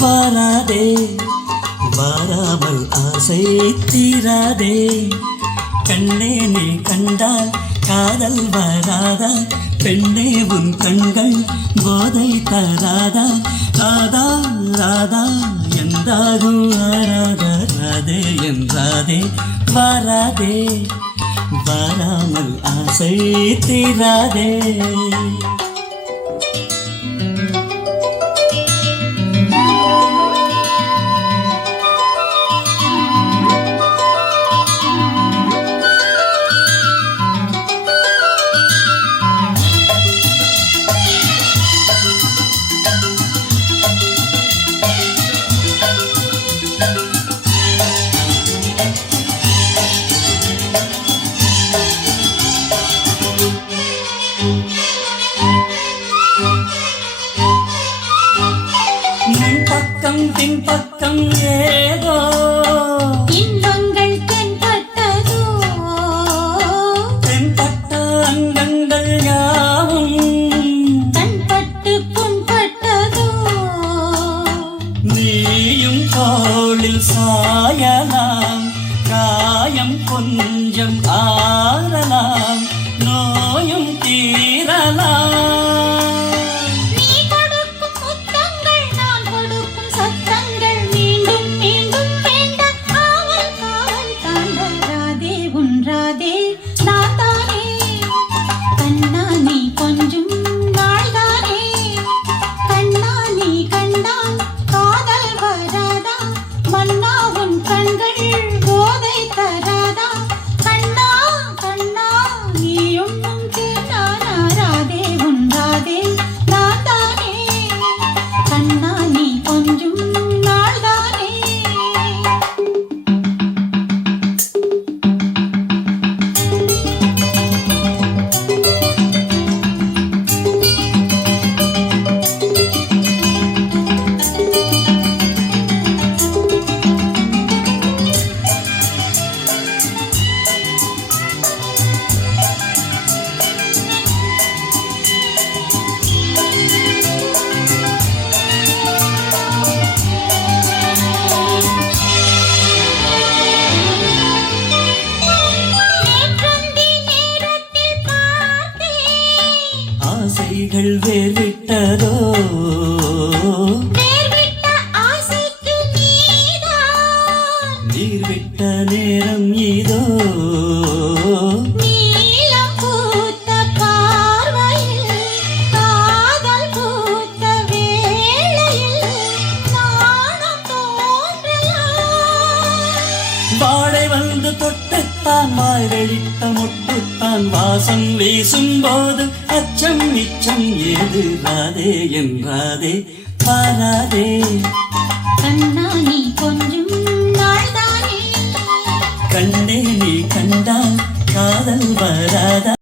வாராதே வாராமல் ஆசை தீராதே கண்ணே நீ கண்டால் காதல் வராதா பெண்ணே உன் கண்கள் போதை தராதா ராதா ராதா என்றாகும் ஆராதா ராதே என்றாதே வாராதே வாராமல் ஆசை தீராதே பின்பக்கம் ஏதோ இன்பங்கள் தென்பட்டதோ தென்பட்ட அங்கங்கள் யாவும் கண்பட்டு புண்பட்டதோ நீயும் தோளில் சாயலாம் காயம் கொஞ்சம் ஆறலாம் நோயும் தீரலாம் ஆசைகள் வேர்விட்டதோ நீர் விட்ட நேரம் இதோ வாடை வந்து தொட்டுத்தான் வாய் வெடித்த முட்டுத்தான் வாசம் வீசும் போது அச்சம் மிச்சம் ஏது ராதே என்றாதே பாராதே கண்ணா நீ கொஞ்சம் நாள்தானே கண்ணே நீ கண்டால் காதல் வராதா